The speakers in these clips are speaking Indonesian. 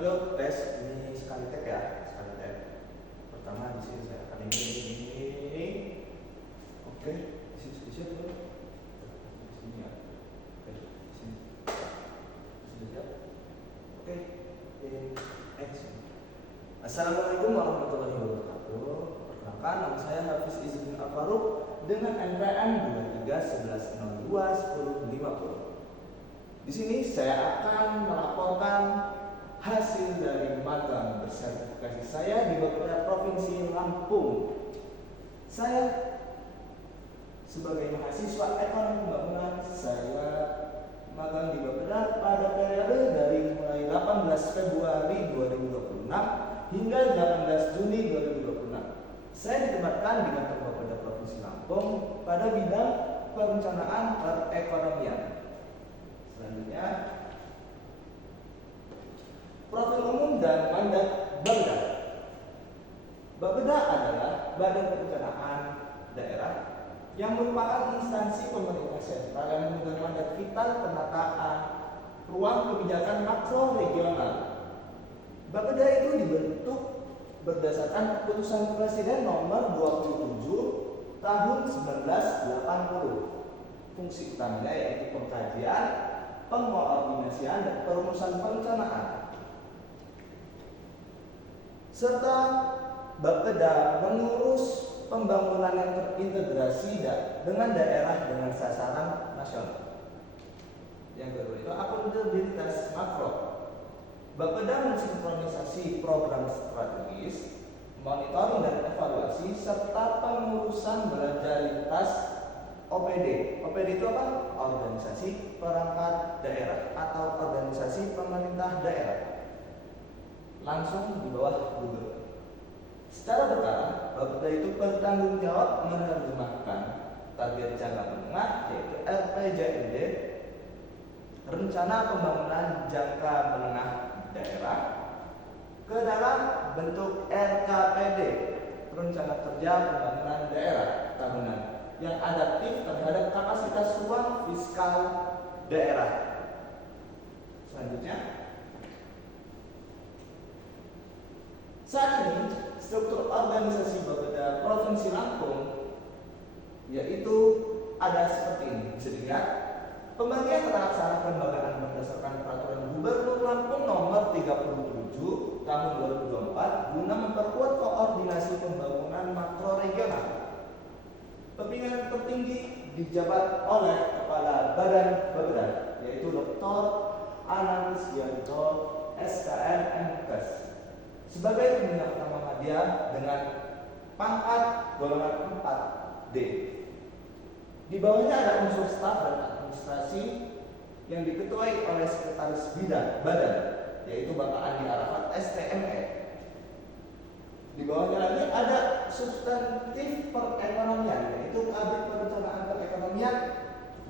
Halo, tes. Ini sekali tek ya, sekali tek. Pertama di sini saya akan ini. Oke, di sini dulu. Di sini ya. Oke, di sini. Di sini siap. Oke, in action. Assalamualaikum warahmatullahi wabarakatuh. Perkenalkan, nama saya Hafiz Izzuddin Al-Faruq dengan NPM 2311021050. Di sini saya akan melaporkan hasil dari magang bersertifikasi saya di Bapeda Provinsi Lampung. Saya sebagai mahasiswa ekonomi pembangunan, saya magang di Bapeda pada periode dari mulai 18 Februari 2026 hingga 18 Juni 2026. Saya ditempatkan di kantor Bapeda Provinsi Lampung pada bidang perencanaan perekonomian. Selanjutnya, profil umum dan mandat Bapeda. Bapeda adalah badan perencanaan daerah yang merupakan instansi pemerintah sentral yang memegang mandat vital penataan ruang kebijakan makro regional. Bapeda itu dibentuk berdasarkan keputusan Presiden nomor 27 tahun 1980. Fungsi utamanya yaitu pengkajian, pengoordinasian, dan perumusan perencanaan, serta Bapeda mengurus pembangunan yang terintegrasi dengan daerah dengan sasaran nasional. Yang kedua itu akuntabilitas makro. Bapeda mensinkronisasi program strategis, monitoring dan evaluasi, serta pengurusan belanja lintas OPD. OPD itu apa? Organisasi Perangkat Daerah atau organisasi pemerintah daerah. Langsung di bawah gubernur. Secara berkala, Bapeda itu bertanggung jawab menerjemahkan target jangka menengah yaitu RPJMD, rencana pembangunan jangka menengah daerah, ke dalam bentuk RKPD, rencana kerja pembangunan daerah tahunan, yang adaptif terhadap kapasitas ruang fiskal daerah. Selanjutnya, saat ini struktur organisasi Bapeda Provinsi Lampung yaitu ada seperti ini. Bisa dilihat, pembagian terlaksana kelembagaan berdasarkan peraturan Gubernur Lampung nomor 37 tahun 2024 guna memperkuat koordinasi pembangunan makro regional. Pimpinan tertinggi dijabat oleh Kepala Badan Bapeda yaitu Dr. Anantis Yanto SKM MKes sebagai pembina utama media dengan pangkat golongan 4D. Di bawahnya ada unsur staf dan administrasi yang diketuai oleh sekretaris bidang badan yaitu Bapak Andi Arafat STME. Di bawahnya lagi ada substantif perekonomian yaitu Kabid Perencanaan Perekonomian,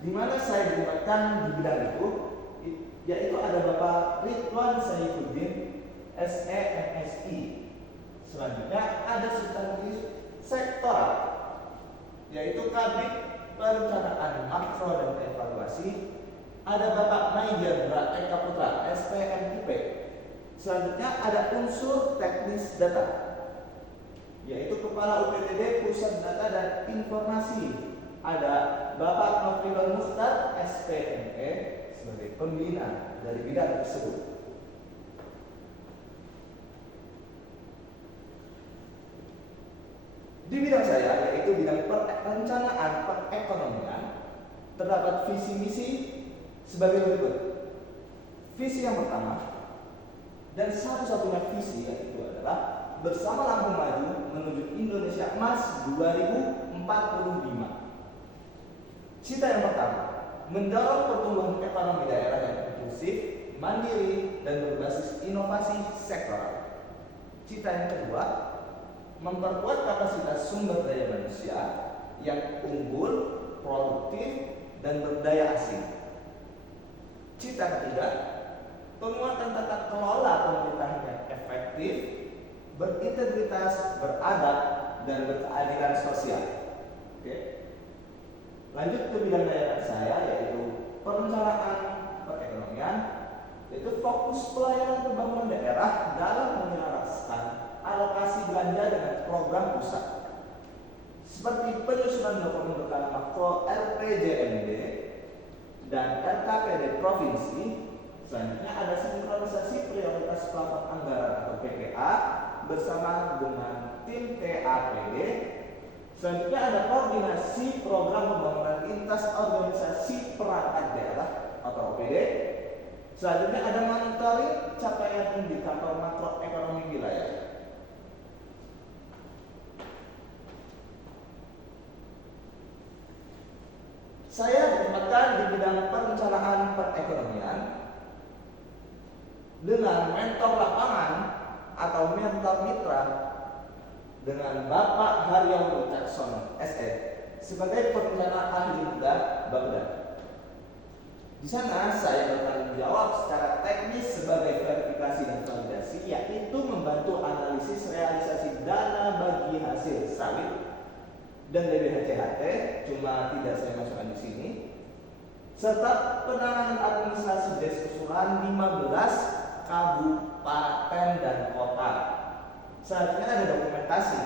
di mana saya ditempatkan di bidang itu, yaitu ada Bapak Ridwan Saifuddin SEMSI. Selanjutnya ada substantif sektoral yaitu Kabid Perencanaan Makro dan Evaluasi, ada Bapak Maijendra Eka Putra SPMIP. Selanjutnya ada unsur teknis data yaitu Kepala UPTD Pusat Data dan Informasi, ada Bapak Nofriul Mustar SPME sebagai pembina dari bidang tersebut. Di bidang saya, yaitu bidang perencanaan perekonomian, terdapat visi misi sebagai berikut. Visi yang pertama dan satu-satunya visi yaitu adalah bersama Lampung Maju menuju Indonesia Emas 2045. Cita yang pertama, mendorong pertumbuhan ekonomi daerah yang inklusif, mandiri, dan berbasis inovasi sektoral. Cita yang kedua, memperkuat kapasitas sumber daya manusia yang unggul, produktif, dan berdaya asing. Cita ketiga, penguatan tata kelola pemerintahan yang efektif, berintegritas, beradab, dan berkeadilan sosial. Oke. Lanjut ke bidang daerah saya yaitu perencanaan perekonomian, yaitu fokus pelayanan pembangunan daerah daerah dalam menyelaraskan alokasi belanja dengan program pusat, seperti penyusunan dokumen rencana makro RPJMD dan RKPD provinsi. Selanjutnya ada sinkronisasi prioritas plafon anggaran atau PPA bersama dengan tim TAPD. Selanjutnya ada koordinasi program pembangunan lintas organisasi perangkat daerah atau OPD. Selanjutnya ada monitoring capaian indikator makroekonomi wilayah. Saya ditempatkan di bidang perencanaan perekonomian dengan mentor lapangan atau mentor mitra dengan Bapak Haryo Jackson SE sebagai perencana ahli muda Bapeda. Di sana saya bertanggung jawab secara teknis sebagai verifikasi dan validasi, yaitu membantu analisis realisasi dana bagi hasil sawit dan DBHCHT, cuma tidak saya masukkan di sini, serta penanganan administrasi des usulan 15 kabupaten dan kota. Selanjutnya ada dokumentasi,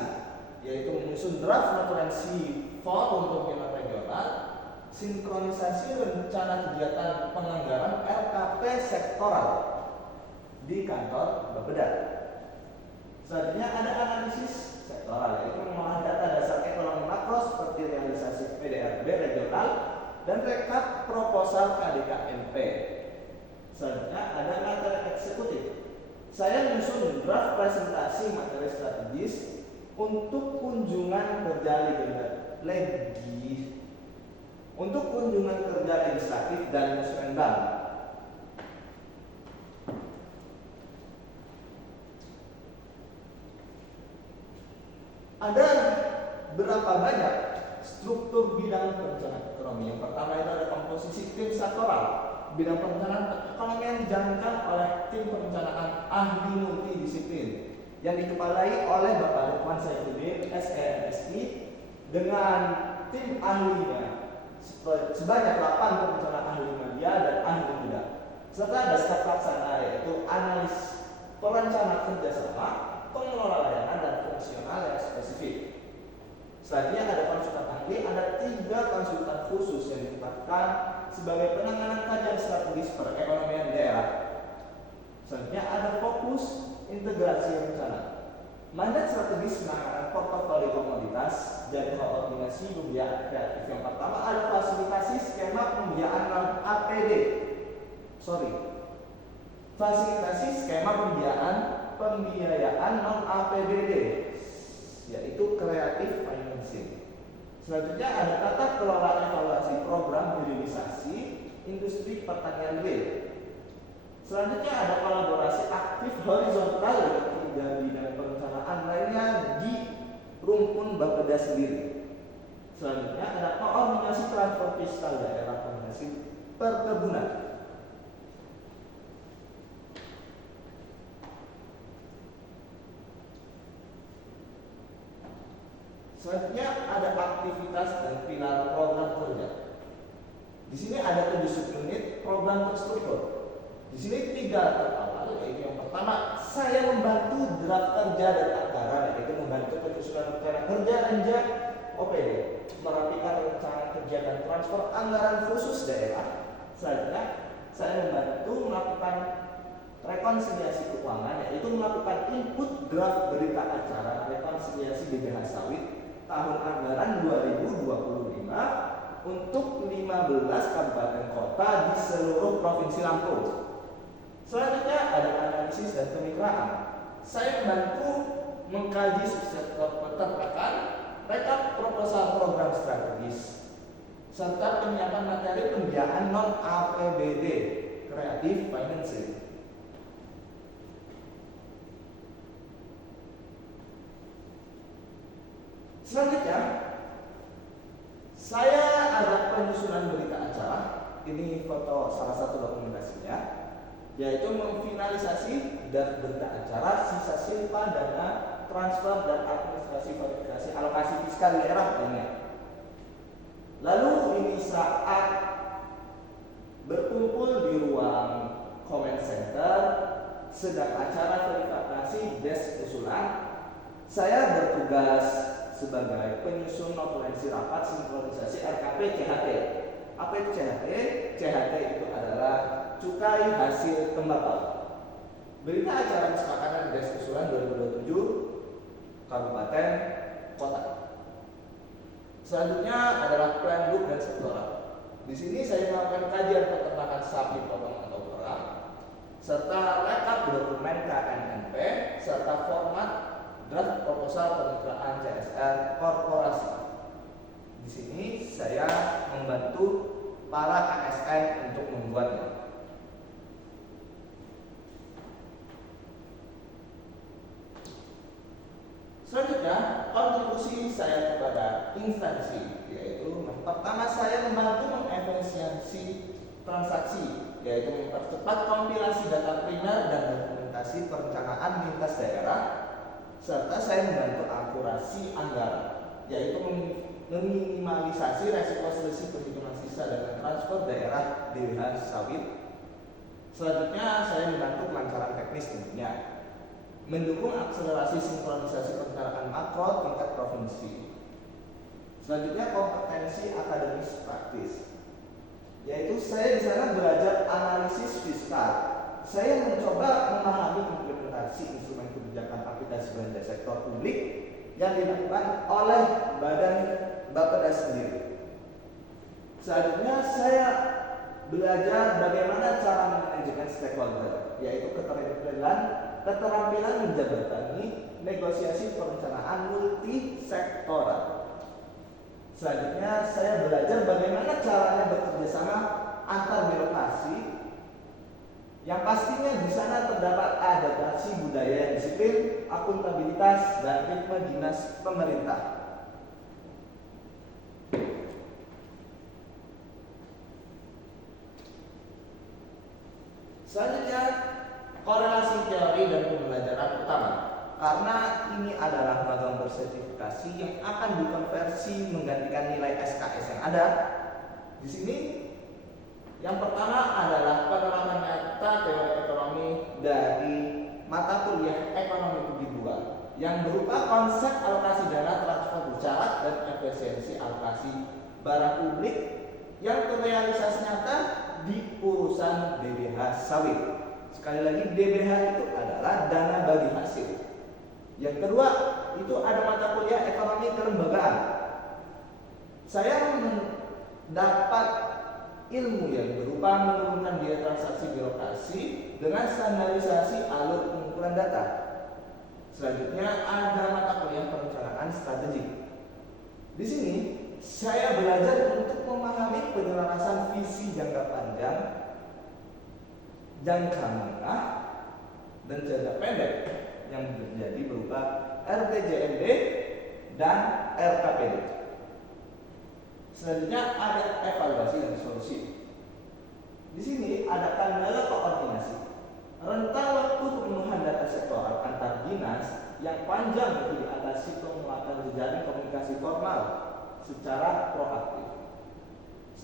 yaitu menyusun draft notulensi for untuk unit regional, sinkronisasi rencana kegiatan penganggaran RKP sektoral di kantor Bapeda. Selanjutnya ada analisis sektoral, yaitu mengolah data dasar ekonomi makro seperti realisasi PDRB regional dan rekap proposal KDKMP. Selanjutnya ada materi eksekutif. Saya menyusun draft presentasi materi strategis untuk kunjungan kerja legislatif dan musrenbang. Ada berapa banyak struktur bidang perencanaan ekonomi? Yang pertama itu ada komposisi tim sektoral. Bidang perencanaan ekonomi yang dijalankan oleh tim perencanaan ahli multidisiplin yang dikepalai oleh Bapak Lukman Saifuddin SEMSI dengan tim ahlinya sebanyak 8 perencanaan ahli media dan ahli muda, serta ada staf pelaksana yaitu analis, perencana kerjasama, pengelola layanan dan fungsional yang spesifik. Selanjutnya ada konsultan ahli, ada 3 konsultan khusus yang ditempatkan sebagai penanganan kajian strategis perekonomian daerah. Selanjutnya ada fokus integrasi rencana, mandat strategis penanganan portofolio komoditas dan koordinasi pembiayaan kreatif. Yang pertama ada fasilitasi skema pembiayaan non APD. Fasilitasi skema pembiayaan non APBD, yaitu creative financing. Selanjutnya ada tata kelola evaluasi program hilirisasi industri pertanian real. Selanjutnya ada kolaborasi aktif horizontal dengan 3 bidang perencanaan lainnya di rumpun Bapeda sendiri. Selanjutnya ada koordinasi transfer fiskal daerah penghasil perkebunan. Selanjutnya ada aktivitas dan pilar program kerja. Di sini ada 7 subunit program terstruktur. Di sini 3 terawal, yaitu yang pertama saya membantu draft kerja dan anggaran, yaitu membantu penyusunan rencana kerja RENJA OPD, merapikan rencana kerja dan transfer anggaran khusus daerah. Selanjutnya saya membantu melakukan rekonsiliasi keuangan, yaitu melakukan input draft berita acara rekonsiliasi BPH sawit tahun anggaran 2025 untuk 15 kabupaten kota di seluruh provinsi Lampung. Selanjutnya ada analisis dan kemitraan. Saya membantu mengkaji sukses peternakan, rekap proposal program strategis, serta penyiapan materi pembiayaan non APBD, creative financing. Selanjutnya, saya ada penyusunan berita acara. Ini foto salah satu dokumentasinya, yaitu memfinalisasi dan berita acara sisa silpa dana transfer dan administrasi verifikasi alokasi fiskal daerah lainnya. Lalu ini saat berkumpul di ruang comment center, sedang acara verifikasi desk usulan, saya bertugas sebagai penyusun notulensi rapat sinkronisasi RKP CHT. Apa itu CHT? CHT itu adalah cukai hasil tembakau. Berita acara kesepakatan desk usulan 2027 Kabupaten Kota. Selanjutnya adalah plan book dan sektoral. Di sini saya melakukan kajian peternakan sapi potong atau perah, serta rekap dokumen KNNP, serta format draft proposal kemitraan CSR korporasi. Di sini saya membantu para ASN untuk membuatnya. Selanjutnya, kontribusi saya kepada instansi, yaitu pertama saya membantu mengefisiensi transaksi, yaitu mempercepat kompilasi data primer dan dokumentasi perencanaan lintas daerah, serta saya membantu akurasi anggaran, yaitu meminimalisasi resiko selisih perhitungan sisa dan transfer daerah DWH sawit. Selanjutnya saya membantu kelancaran teknis tentunya, mendukung akselerasi sinkronisasi perencanaan makro tingkat provinsi. Selanjutnya kompetensi akademis praktis, yaitu saya di sana belajar analisis fiskal. Saya mencoba memahami implementasi instrumen kebijakan aplikasi belanja sektor publik yang dilakukan oleh Badan Bapeda sendiri. Selanjutnya saya belajar bagaimana cara manajemen stakeholder, yaitu keterampilan menjabatani negosiasi perencanaan multisektoral. Selanjutnya saya belajar bagaimana caranya bekerja sama antar birokrasi, yang pastinya di sana terdapat adaptasi budaya disiplin, akuntabilitas, dan ritme dinas pemerintah. Selanjutnya, korelasi teori dan pembelajaran utama, karena ini adalah magang bersertifikasi yang akan dikonversi menggantikan nilai SKS yang ada. Di sini yang pertama adalah penerapan nyata teori ekonomi dari mata kuliah ekonomi publik 2 yang berupa konsep alokasi dana transfer bersyarat dan efisiensi alokasi barang publik yang terrealisasi nyata di urusan DBH sawit. Sekali lagi, DBH itu adalah dana bagi hasil. Yang kedua, itu ada mata kuliah ekonomi kelembagaan. Saya mendapat ilmu yang berupa menurunkan biaya transaksi birokrasi dengan standarisasi alur pengumpulan data. Selanjutnya ada mata kuliah perencanaan strategik. Di sini saya belajar untuk memahami penyelarasan visi jangka panjang, jangka menengah, dan jangka pendek yang terjadi berupa RPJMD dan RKPD. Selanjutnya ada evaluasi dan solusi. Di sini ada kendala koordinasi, rentang waktu pemenuhan data sektoral antar dinas yang panjang untuk diatasi penguatan jejaring komunikasi formal secara proaktif.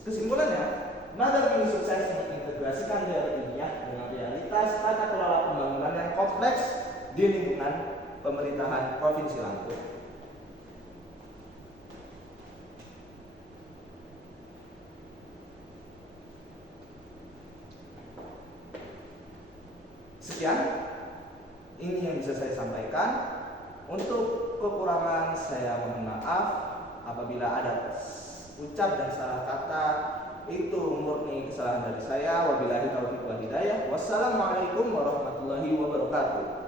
Kesimpulannya, magang ini sukses mengintegrasikan teori ilmiah dengan realitas tata kelola pembangunan yang kompleks di lingkungan pemerintahan Provinsi Lampung. Sekian, ini yang bisa saya sampaikan. Untuk kekurangan saya mohon maaf. Apabila ada ucap dan salah kata, itu murni kesalahan dari saya. Wabillahi taufiq wal hidayah. Wassalamualaikum warahmatullahi wabarakatuh.